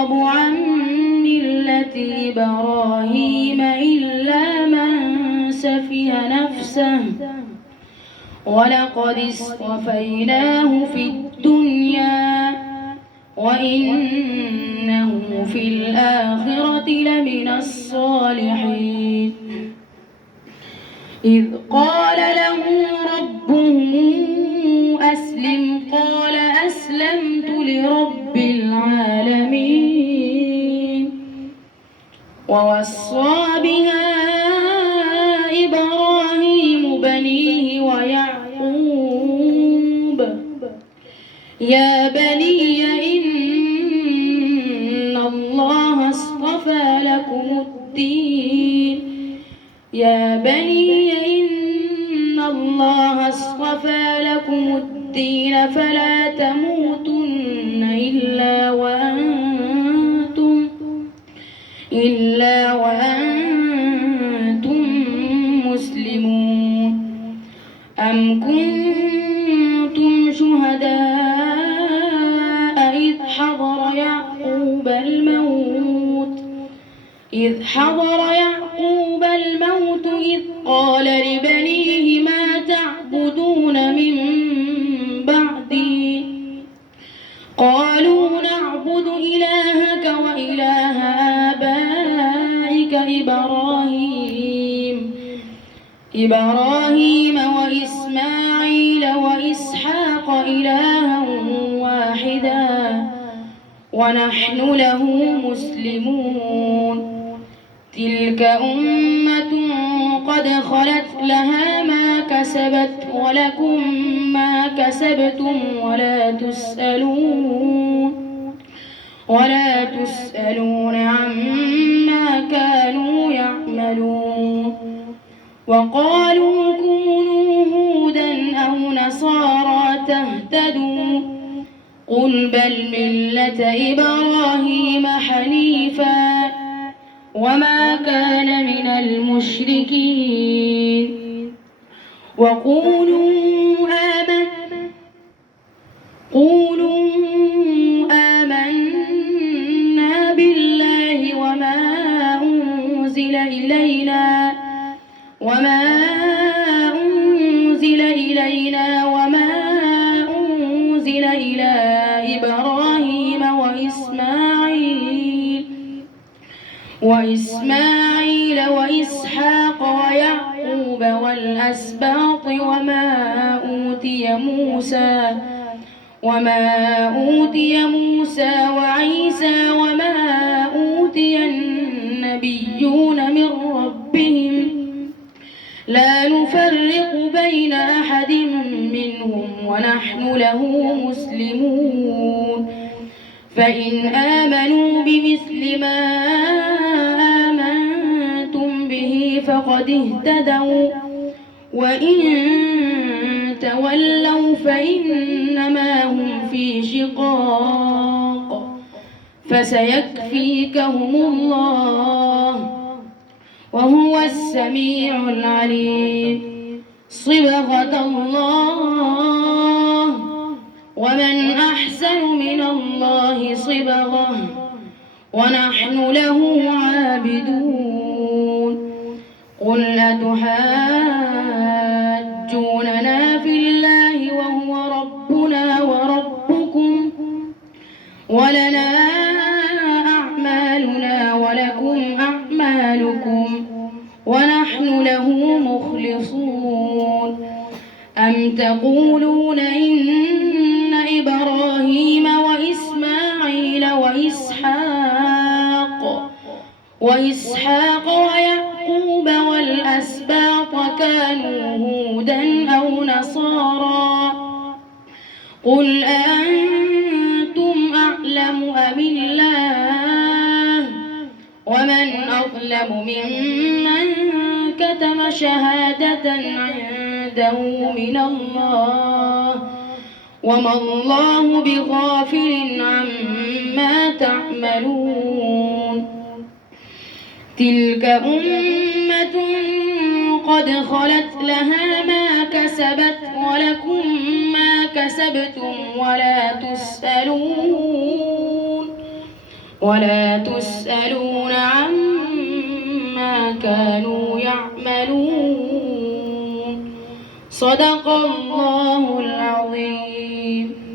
عن ملة إبراهيم إلا من سفه نفسه ولقد اصطفيناه في الدنيا وإنه في الآخرة لمن الصالحين. إذ قال له ربه أسلم قال أسلمت لرب العالمين. ووصى بها إبراهيم بنيه ويعقوب يا بني إن الله اصطفى لكم الدين يا بني إن الله اصطفى لكم الدين فلا تموتن إلا وأنتم مسلمون. أم كنتم شهداء إذ حضر يعقوب الموت إذ قال لبنيه ما تعبدون من بعدي قالوا نعبد إلهك وإله آبائك إبراهيم وإسماعيل وإسحاق إلها واحدا ونحن له مسلمون. تلك أمة قد خلت لها ما كسبت ولكم ما كسبتم ولا تسألون عما كانوا يعملون. وقالوا كونوا هودا أو نصارى تهتدوا قل بل ملة إبراهيم حنيفا وما كان من المشركين. وقولوا آمنا بالله وما أنزل إلينا وما أنزل إلى إبراهيم وإسماعيل وإسحاق ويعقوب والأسباط وما أوتي موسى وعيسى وما أوتي النبيون من ربهم لا نفرق بين أحد منهم ونحن له مسلمون. فإن آمنوا بمثل ما آمنتم به فقد اهتدوا وإن تولوا فإنما هم في شقاق فسيكفيكهم الله وهو السميع العليم. صبغة الله ومن أحسن من الله صبغة ونحن له عابدون. قل أتحاجوننا في الله وهو ربنا وربكم ولنا أعمالنا ولكم أعمالكم ونحن له مخلصون. أم تقولون إن إبراهيم وإسماعيل وإسحاق ويعقوب والأسباط كانوا هودا أو نصارى قل أنتم أعلم أم الله ومن أظلم ممن كتم شهادة عنده من الله وما الله بغافل عما تعملون. تلك أمة قد خلت لها ما كسبت ولكم ما كسبتم ولا تسألون ولا تسألون عما كانوا يعملون. صدق الله العظيم.